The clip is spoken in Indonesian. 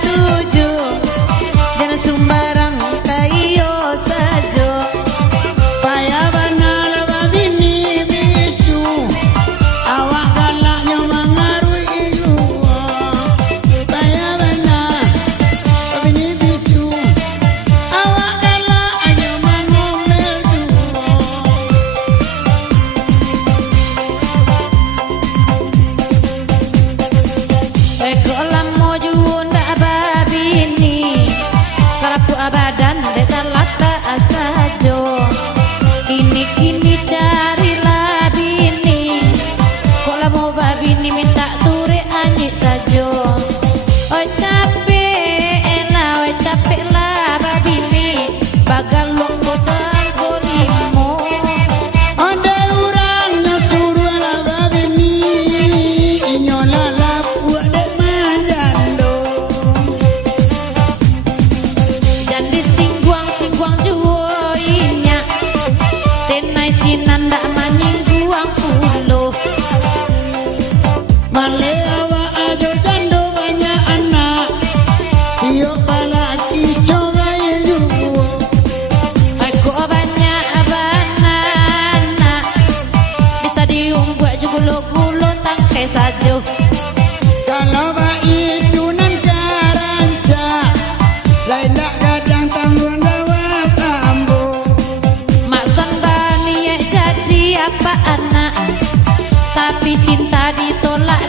tuju jangan sembarang kayo saja payah banal babini bisu awak galaknya mengaruhi iyu payah banal babini bisu awak galaknya mengomel Eko lamo juo ndak babini kalapu abadan dekat lata asajo ini kini carilah bini kok lamo babini minta sore anyik sajo oi capek lah babini bagal long bocor golimo ada orangnya suruh lah babini inyolah lah buat dek majando jadi singguang juo inya tenai sinan ndak manyingguang puluh male awak ajo jando banyak anak iyo palaki coba iyu aku banyak banana bisa diumbuat jugulo-gulo tangkai sajo kalau ba itu nan karanca lain dak kadang tanggung jawab ambo mak sembani jadi apa anak tapi cinta ditolak